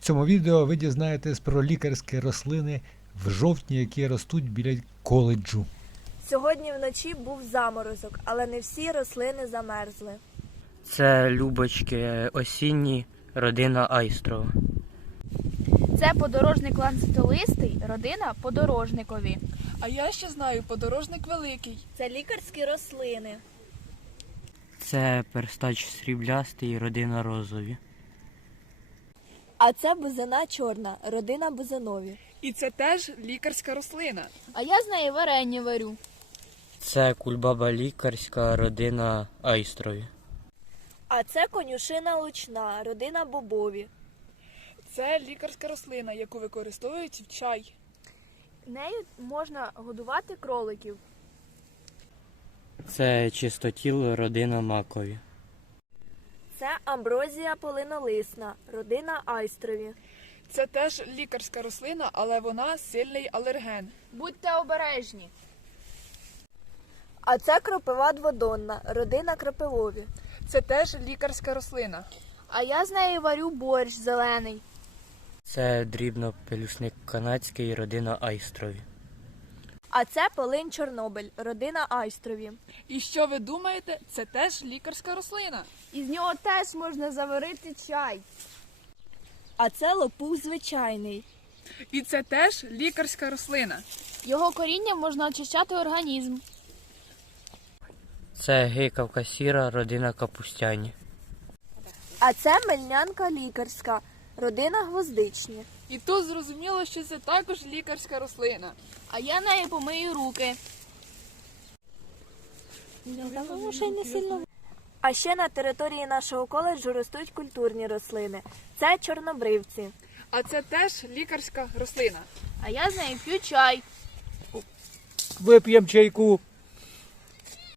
В цьому відео ви дізнаєтесь про лікарські рослини в жовтні, які ростуть біля коледжу. Сьогодні вночі був заморозок, але не всі рослини замерзли. Це любочки осінні, родина Айстрова. Це подорожник ланцетолистий, родина подорожникові. А я ще знаю подорожник великий. Це лікарські рослини. Це перстач сріблястий, родина розові. А це бузина чорна, родина бузинові. І це теж лікарська рослина. А я з неї варення варю. Це кульбаба лікарська, родина Айстрові. А це конюшина лучна, родина бобові. Це лікарська рослина, яку використовують в чай. Нею можна годувати кроликів. Це чистотіл, родина макові. Це амброзія полинолисна, родина айстрові. Це теж лікарська рослина, але вона сильний алерген. Будьте обережні. А це кропива дводонна, родина крапивові. Це теж лікарська рослина. А я з неї варю борщ зелений. Це дрібнопелюшник канадський, родина Айстрові. А це полинь Чорнобиль, родина айстрові. І що ви думаєте, це теж лікарська рослина. Із нього теж можна заварити чай. А це лопух звичайний. І це теж лікарська рослина. Його коріння можна очищати організм. Це гикавка сіра, родина капустяні. А це мельнянка лікарська, родина гвоздичні. І тут зрозуміло, що це також лікарська рослина. А я нею помию руки. А ще на території нашого коледжу ростуть культурні рослини. Це чорнобривці. А це теж лікарська рослина. А я з нею п'ю чай. Вип'ємо чайку.